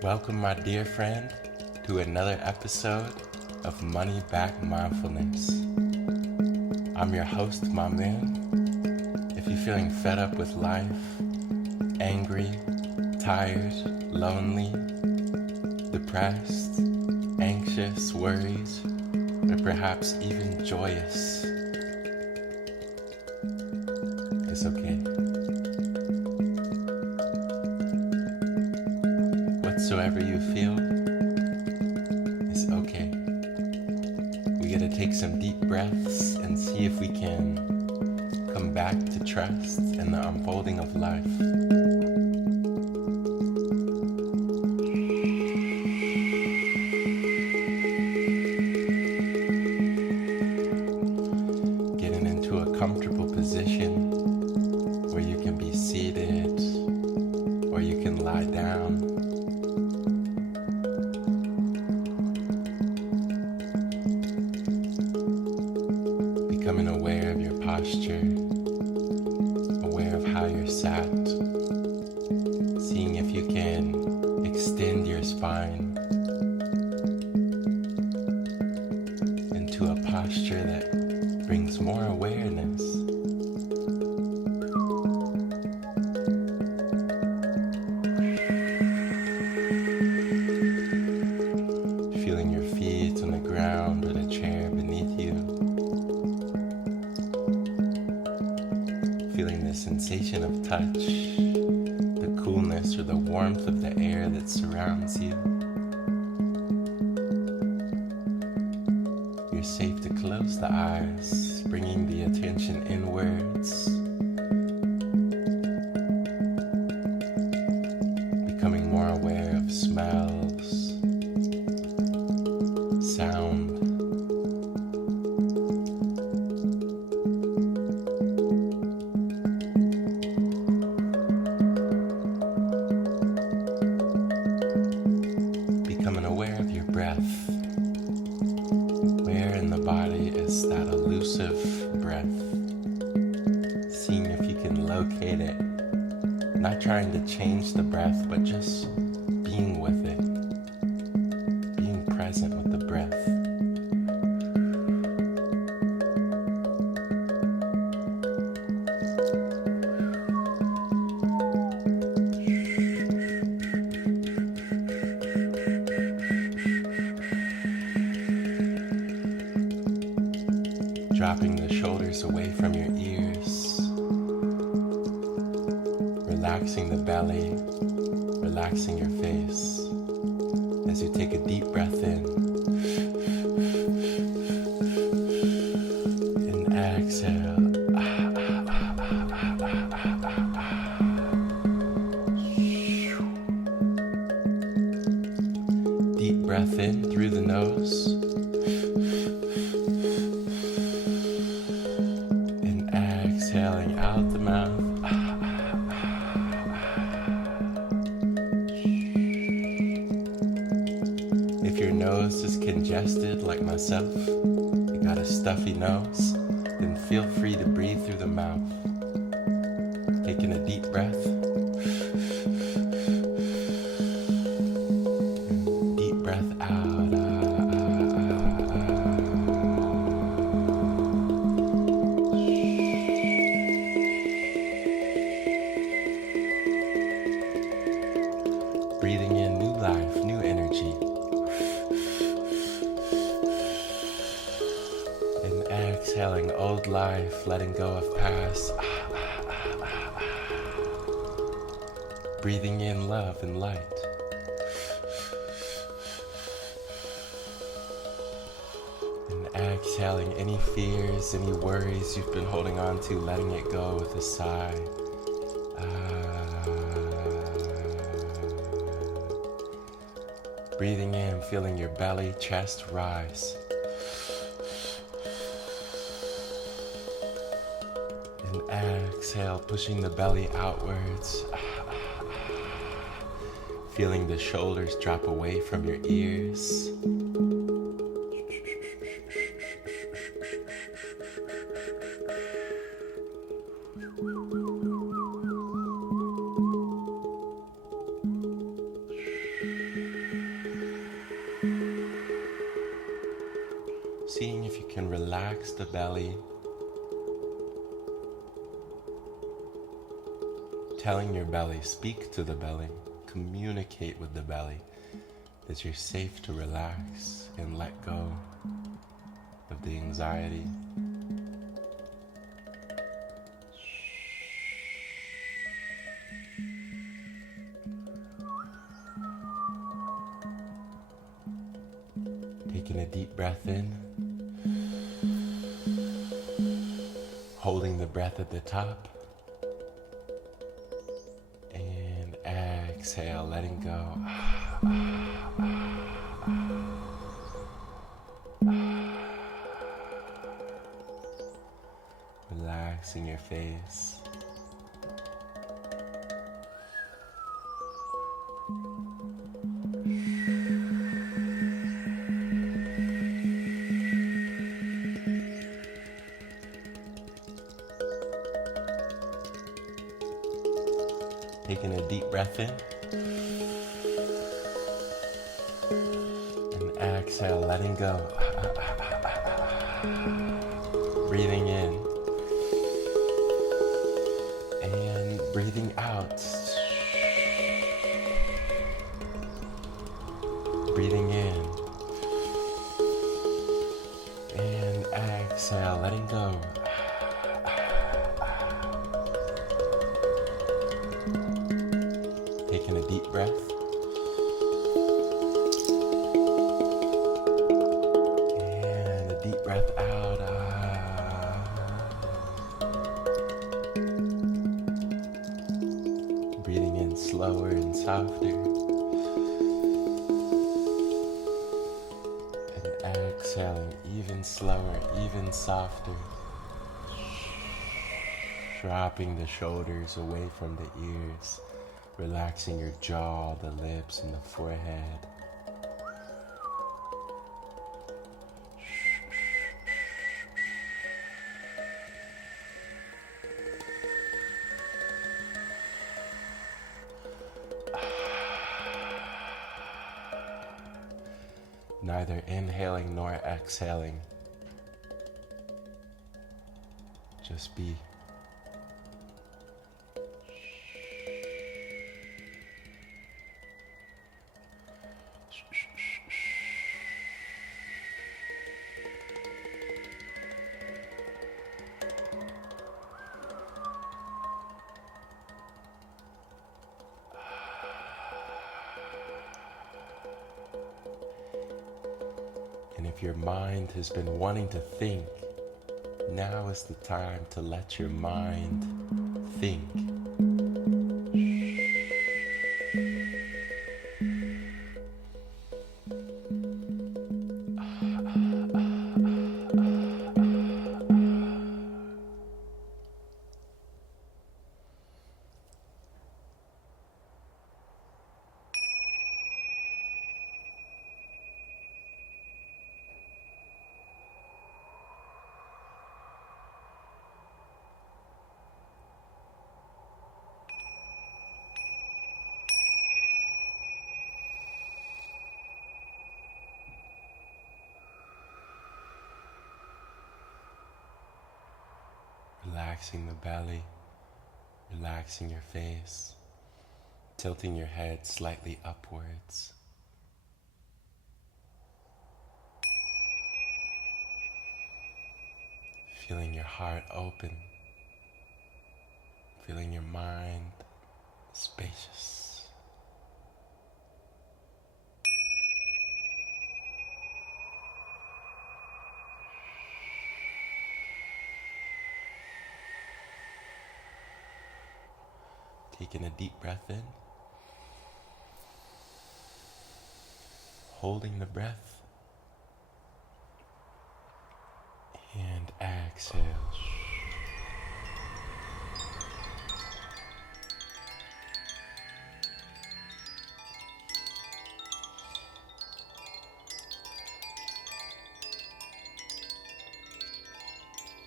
Welcome, my dear friend, to another episode of Money Back Mindfulness. I'm your host, my man. If you're feeling fed up with life, angry, tired, lonely, depressed, anxious, worried, or perhaps even joyous, it's okay. Whatsoever you feel is okay. We gotta take some deep breaths and see if we can come back to trust in the unfolding of life. Getting into a comfortable position where you can be seated or you can lie down. Becoming aware of your posture, aware of how you're sat, seeing if you can extend your spine into a posture that brings more awareness. Feeling your feet on the ground or the chair beneath you. Feeling the sensation of touch, the coolness or the warmth of the air that surrounds you. You're safe to close the eyes, bringing the attention inwards, becoming more aware of smells, sound, becoming aware of your breath. Where in the body is that elusive breath? Seeing if you can locate it. Not trying to change the breath, but just being with it. Being present with the breath. Dropping the shoulders away from your ears, relaxing the belly, relaxing your face as you take a deep breath in and exhale. Deep breath in through the nose. Exhaling out the mouth. If your nose is congested like myself, you got a stuffy nose, then feel free to breathe through the mouth. Taking a deep breath. And deep breath out. Breathing in new life, new energy. exhaling old life, letting go of past. Breathing in love and light. And exhaling any fears, any worries you've been holding on to, letting it go with a sigh. Breathing in, feeling your belly, chest rise. And exhale, pushing the belly outwards. Feeling the shoulders drop away from your ears. Seeing if you can relax the belly. Telling your belly, speak to the belly, communicate with the belly that you're safe to relax and let go of the anxiety. Taking a deep breath in, holding the breath at the top. Exhale, letting go. Relaxing your face. Taking a deep breath in. And exhale, letting go. Breathing in. And breathing out. Breathing in. And exhale, letting go. Taking a deep breath. And a deep breath out. Breathing in slower and softer. And exhaling even slower, even softer. Dropping the shoulders away from the ears. Relaxing your jaw, the lips, and the forehead. Neither inhaling nor exhaling. Just be. And if your mind has been wanting to think, now is the time to let your mind think. Relaxing the belly, relaxing your face, tilting your head slightly upwards. Feeling your heart open, feeling your mind spacious. Taking a deep breath in, holding the breath, and exhale.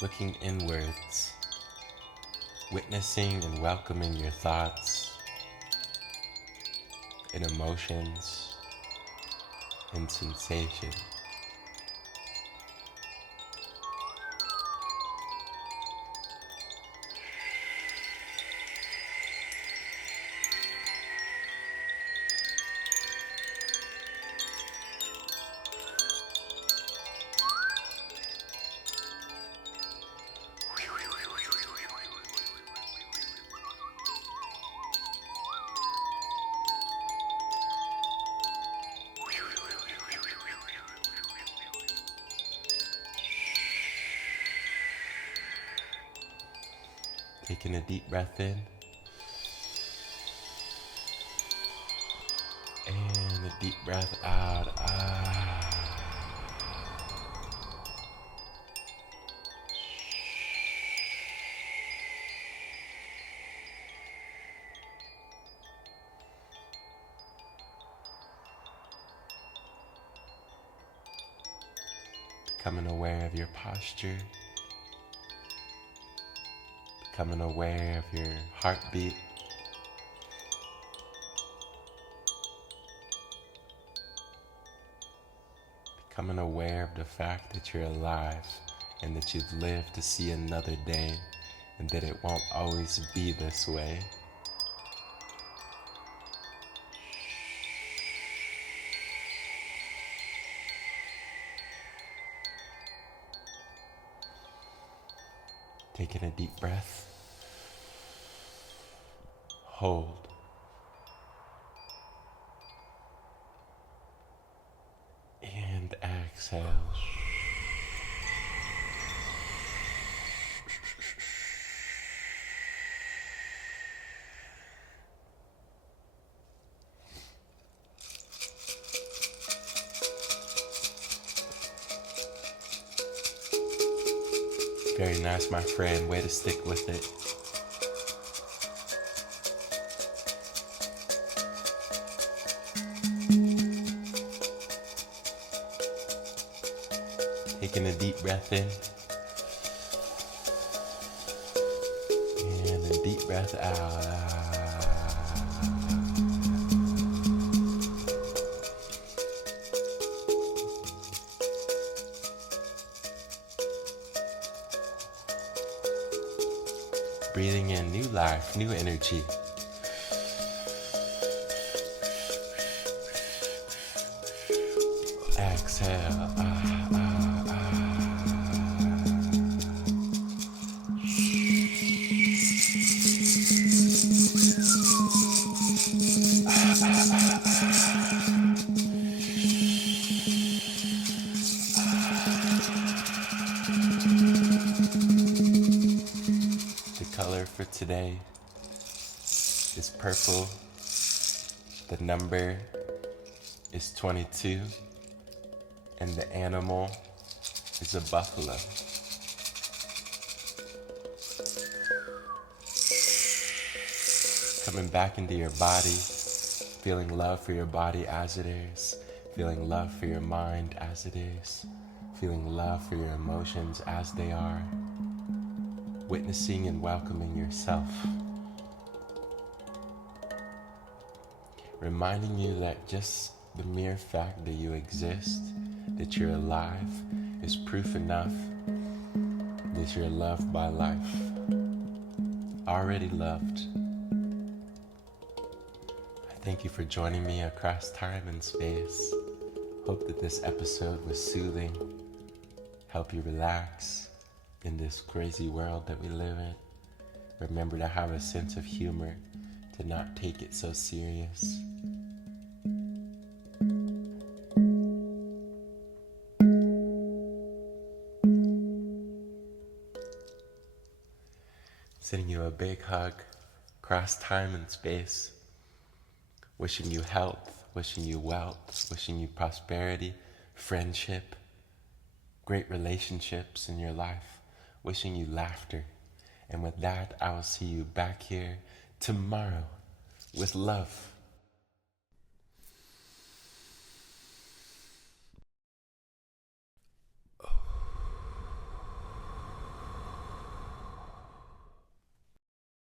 Looking inwards, witnessing and welcoming your thoughts and emotions and sensations. Taking a deep breath in and a deep breath out. Becoming aware of your posture. Becoming aware of your heartbeat. Becoming aware of the fact that you're alive and that you've lived to see another day and that it won't always be this way. Taking a deep breath. Hold. And exhale. Very nice, my friend. Way to stick with it. Taking a deep breath in and a deep breath out. Breathing in new life, new energy. Exhale. For today is purple. The number is 22, and the animal is a buffalo. Coming back into your body, feeling love for your body as it is, feeling love for your mind as it is, feeling love for your emotions as they are. Witnessing and welcoming yourself. Reminding you that just the mere fact that you exist, that you're alive, is proof enough that you're loved by life. Already loved. I thank you for joining me across time and space. Hope that this episode was soothing, help you relax, in this crazy world that we live in. Remember to have a sense of humor, to not take it so serious. Sending you a big hug across time and space. Wishing you health, wishing you wealth, wishing you prosperity, friendship, great relationships in your life, wishing you laughter. And with that, I will see you back here tomorrow with love.